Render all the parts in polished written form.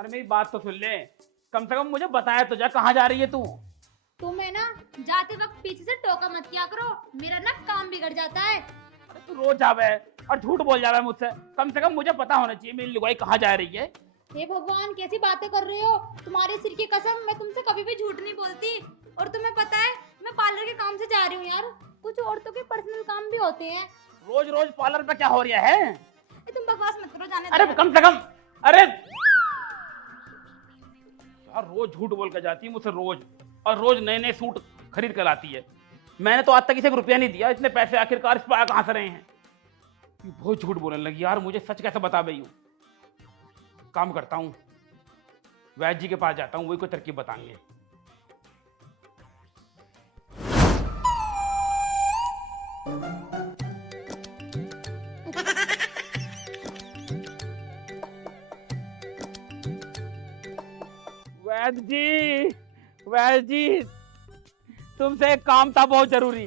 अरे मेरी बात तो सुन ले, कम से कम मुझे बताया तो जा कहाँ जा रही है तू। तुम्हें ना जाते वक्त पीछे से टोका मत किया करो, मेरा ना काम बिगड़ जाता है। अरे तू रोज जावे और झूठ बोल जावे मुझसे, कम से कम मुझे पता होना चाहिए मेरी लुगाई कहाँ जा रही है। हे भगवान, कैसी बातें कर रहे हो? तुम्हारे सिर की कसम, मैं तुमसे कभी भी झूठ नहीं बोलती। और तुम्हें पता है मैं पार्लर के काम से जा रही हूँ यार, कुछ औरतों के पर्सनल काम भी होते हैं। रोज रोज पार्लर पे क्या हो रहा है? तुम बकवास मत करो, जाने अरे दो। कम से कम, अरे यार रोज झूठ बोल कर जाती है मुझसे रोज, और रोज नए नए सूट खरीद कर लाती है। मैंने तो आज तक इसे ₹1 नहीं दिया, इतने पैसे आखिरकार इस पर आ कहाँ से रहे हैं? ये बहुत झूठ बोलने लगी यार, मुझे सच कैसे बता गई हूँ। काम करता हूँ, वैद्य जी के पास जाता हूँ, वही कोई तरकीब बताएंगे। वैद्य जी, वैद्य जी, तुमसे एक काम था बहुत जरूरी।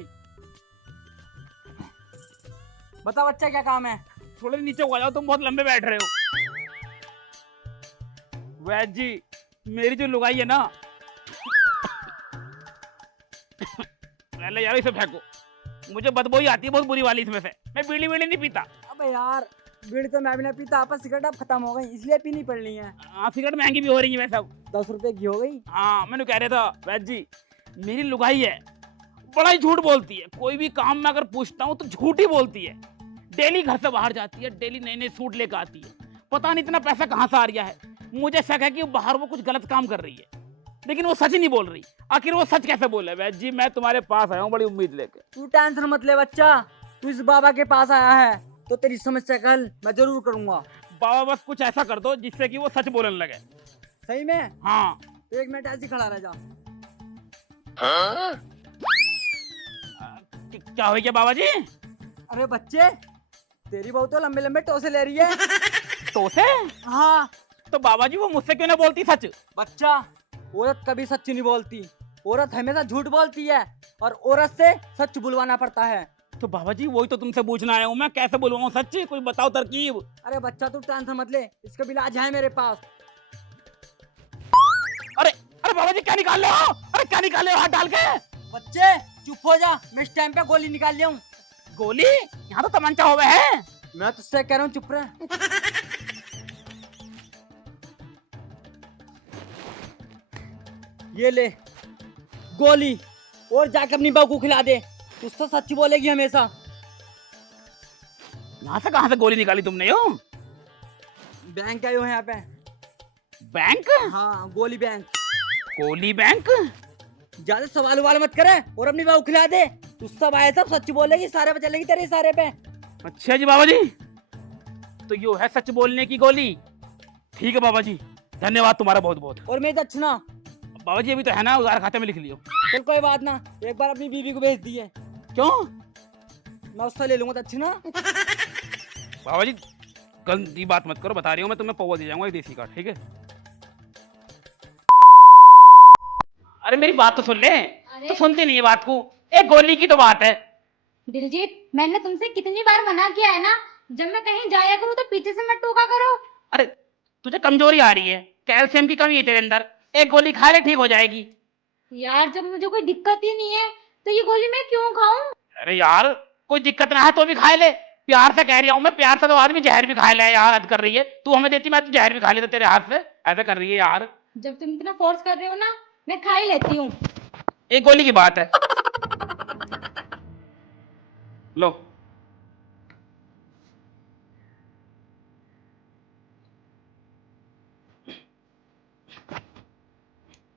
बता बच्चा क्या काम है? थोड़े नीचे हो जाओ, तुम बहुत लंबे बैठ रहे हो। वैद्य जी, मेरी जो लुगाई है ना, पहले यार इसे फेंको, मुझे बदबू ही आती है बहुत बुरी वाली इसमें से। मैं बीड़ी नहीं पीता। अबे यार, बीड़ी तो मैं भी नहीं पीता, आपस सिगरेट अब खत्म हो गई इसलिए पीनी पड़नी है। हाँ, सिगरेट महंगी भी हो रही है वैसे अब। 10 रुपए की हो गई। हाँ, मैंने कह रहा था वैद्य जी, मेरी लुगाई है, बड़ा ही झूठ बोलती है। कोई भी काम में अगर पूछता हूँ तो झूठ ही बोलती है। डेली घर से बाहर जाती है, डेली नए नए सूट लेकर आती है। पता नहीं इतना पैसा कहाँ से आ रहा है। मुझे शक है कि बाहर वो कुछ गलत काम कर रही है, लेकिन वो सच नहीं बोल रही। आखिर वो सच कैसे बोले? वैद्य जी, मैं तुम्हारे पास आया हूँ बड़ी उम्मीद लेके। तू टेंशन मत ले बच्चा, तू इस बाबा के पास आया है तो तेरी समस्या का हल मैं जरूर करूंगा। बाबा बस कुछ ऐसा कर दो जिससे कि वो सच बोलने लगे। सही में? हाँ। तो 1 मिनट ऐसे ही खड़ा रह जा। क्या हो गया बाबा जी? अरे बच्चे, तेरी बहू तो लंबे लंबे टोसे ले रही है। तो से? हाँ तो बाबा जी वो मुझसे क्यों नहीं बोलती सच? बच्चा, औरत कभी सच नहीं बोलती, औरत हमेशा झूठ बोलती है और औरत से सच बुलवाना पड़ता है। तो बाबा जी वही तो तुमसे पूछना आया हूँ मैं, कैसे बुलवाऊं सच? कोई बताओ तरकीब। अरे बच्चा तू टेंशन मत ले, इसका भी इलाज है मेरे पास। अरे अरे बाबा जी क्या निकाल रहे हो? अरे क्या निकाल रहे हो हाथ डाल के? बच्चे चुप हो जा, मैं इस टाइम पे गोली निकाल लिया हूँ। गोली? यहाँ तो तमंचा हो गए है। मैं तुझसे कह रहा हूँ चुप रह। ये ले गोली, और जाके अपनी बहू को खिला दे, उससे सच बोलेगी हमेशा। यहाँ से कहाँ से गोली निकाली तुमने? यो बैंक आयो है यहाँ पे। बैंक? हाँ गोली बैंक। गोली बैंक? ज्यादा सवाल वाल मत करे और अपनी बहू खिला दे, तू सब आए सब सच बोलेगी, सारे पे चलेगी तेरे सारे पे। अच्छा जी बाबा जी, तो यो है सच बोलने की गोली। ठीक है बाबा जी, धन्यवाद तुम्हारा बहुत बहुत। और मेरी दक्षिणा? बाबा जी अभी तो है ना, उधार खाते में लिख लियो। चल कोई बात ना, एक बार अपनी बीवी को भेज दिए। क्यों? मैं उससे ले लूंगा दक्षिणा। बाबा जी गंदी बात मत करो, बता रही हूँ मैं तुम्हें पौवा दे जाऊंगा एक देसी का, ठीक है? अरे मेरी बात तो सुन ले। तो सुनती नहीं है बात को। एक गोली की तो बात है। दिलजीत, मैंने तुमसे कितनी बार मना किया है ना, जब मैं कहीं जाया करूँ तो पीछे से मत टोका करो। अरे तुझे कमजोरी आ रही है, कैल्शियम की कमी है तेरे अंदर। एक गोली खा ले, ठीक हो जाएगी। यार जब मुझे कोई दिक्कत ही नहीं है तो ये गोली मैं क्यों खाऊं? अरे यार कोई दिक्कत ना है तो भी खा ले, प्यार से कह रही हूँ मैं। प्यार से तो आदमी जहर भी खा ले यार, हद कर रही है। तू हमें देती, मैं तो जहर भी खा लेता तेरे हाथ से। ऐसा कर रही है यार। जब तुम इतना फोर्स कर रहे हो ना, मैं खा ही लेती हूँ। एक गोली की बात है। लो।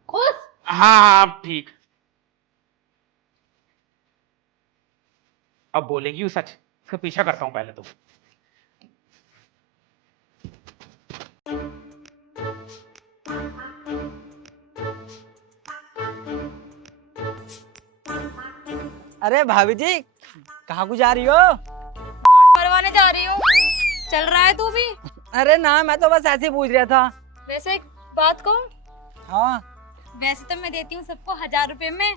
खुश? हाँ ठीक। अब बोलेगी वो सच, इसका पीछा करता हूँ पहले तो। अरे भाभी जी, कहाँ को जा रही हो? मरवाने जा रही हूँ। चल रहा है तू भी? अरे ना, मैं तो बस ऐसे ही पूछ रहा था। वैसे एक बात कहूँ? हाँ वैसे तो मैं देती हूँ सबको 1000 रुपए में,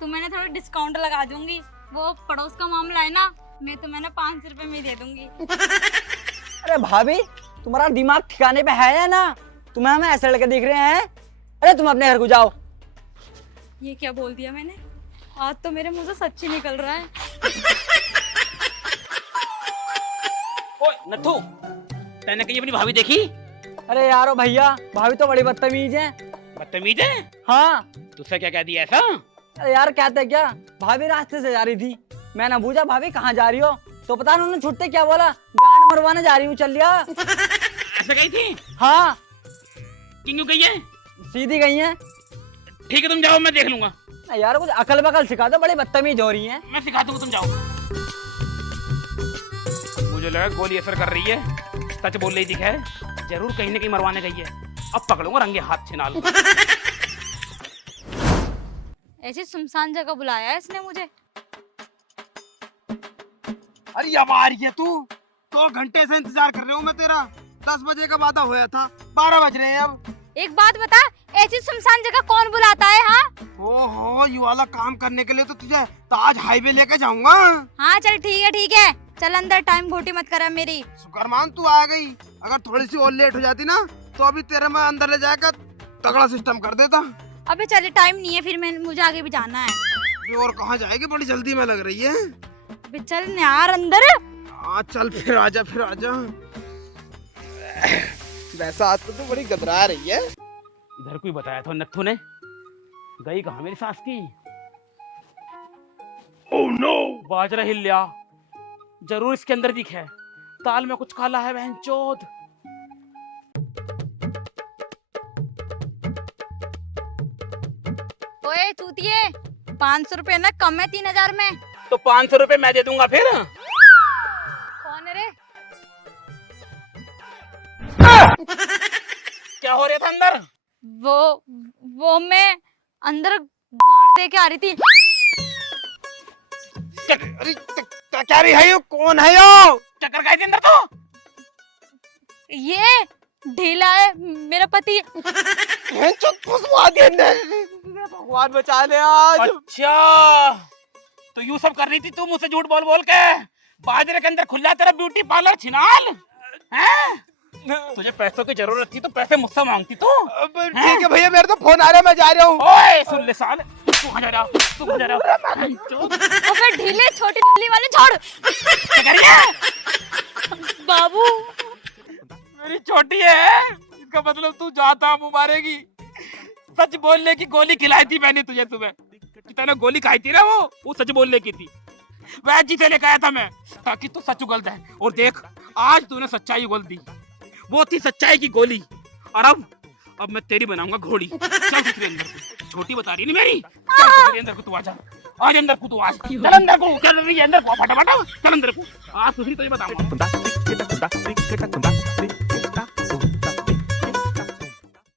तो मैंने थोड़ा डिस्काउंट लगा दूंगी। वो पड़ोस का मामला है ना, मैं तो मैंने 500 रुपए में ही दे दूंगी। अरे भाभी, तुम्हारा दिमाग ठिकाने पे है या ना? तुम्हें हमें ऐसे लड़के दिख रहे हैं? अरे तुम अपने घर को जाओ। ये क्या बोल दिया मैंने? आज तो मेरे मुंह से सच ही निकल रहा है। ओए नथु, तैने कहीं अपनी भाभी देखी? अरे यारो भैया, भाभी तो बड़ी बदतमीज है। बदतमीज है? हाँ। तुझसे क्या कह दिया ऐसा? अरे यार कहते क्या, भाभी रास्ते से जा रही थी, मैंने पूछा भाभी कहाँ जा रही हो, तो पता नहीं उन्होंने छुट्टे क्या बोला, गांड मरवाने जा रही हूँ, चल लिया। ऐसा गई थी? हाँ। क्यों गई है? सीधी गई है। ठीक है तुम जाओ, मैं देख लूंगा। यार कुछ अकल बकल सिखा दो, बड़ी बदतमीज हो रही है। मैं सिखा दूंगा, तुम जाओ। मुझे लगा गोली असर कर रही है, सच बोल रही दिखा है, जरूर कहीं ना कहीं मरवाने गई है। अब पकड़ूंगा रंगे हाथ छिनाल। ऐसी सुनसान जगह बुलाया है इसने मुझे। अरे अब आ रही है तू? 2 घंटे से इंतजार कर रही हूँ मैं तेरा। 10 बजे का वादा होया था, 12 बज रहे हैं अब। एक बात बता, ऐसी सुनसान जगह कौन बुलाता है? हाँ ओहो, ये वाला काम करने के लिए तो तुझे ताज हाईवे लेके जाऊंगा। हाँ चल ठीक है, चल अंदर, टाइम घोटी मत करा मेरी। शुक्रमान तू आ गई, अगर थोड़ी सी और लेट हो जाती ना तो अभी तेरे मैं अंदर ले जाकर तगड़ा सिस्टम कर देता। अबे चल, टाइम नहीं है, फिर मुझे आगे भी जाना है। अभी और कहाँ जाएगी, बड़ी जल्दी में लग रही है। अबे चल यार अंदर। चल फिर आजा। वैसा आज तो तू बड़ी गदरा रही है। इधर कोई बताया था नत्थू ने? गई कहाँ मेरी सास की? Oh no! बाजरा हिल लिया, जरूर इसके अंदर दिख है, दाल में कुछ काला है बहनचोद। ओए चूतिए, 500 रुपए ना कम है 3000 में। तो 500 रुपए मैं दे दूंगा फिर। कौन है रे? क्या हो रहा था अंदर? वो मैं अंदर गाड़ दे के आ रही थी। अरे क्या रही है, कौन है यो? चक्कर खाई थी अंदर तो? ये ढीला है मेरा पति। भगवान बचा ले आज। अच्छा, तो यूं सब कर रही थी तू मुझसे झूठ बोल बोल के? बाजरे के अंदर खुला तेरा ब्यूटी पार्लर छिनाल हैं? तुझे पैसों की जरूरत थी तो पैसे मुझसे मांगती तू? ठीक है भैया, मेरे तो फोन आ रहा है, मैं जा रहा हूँ। ओए सुन ले साले, तू कहाँ जा रहा? तू कहाँ जा रहा? अबे ढीले छोटी नली वाले छोड़। क्या कर रही है? बाबू मेरी छोटी है, इसका मतलब तू जाता मुँह मारेगी। सच बोलने की गोली खिलाई थी मैंने तुझे सुबह, कितना गोली खाई थी ना, वो सच बोलने की थी। वह जी से लेकर आया था मैं, ताकि तू सच उगल दे। और देख, आज तूने सच्चाई उगल दी, वो थी सच्चाई की गोली। और अब मैं तेरी बनाऊंगा घोड़ी। चल सुथरी अंदर को, छोटी बता रही नहीं मेरी। चल सुथरी अंदर को, तू आजा, आज अंदर को, तू आज चल अंदर को, चल रही है अंदर को, फटाफट चल अंदर को, आज सुथरी तुझे बताऊंगा।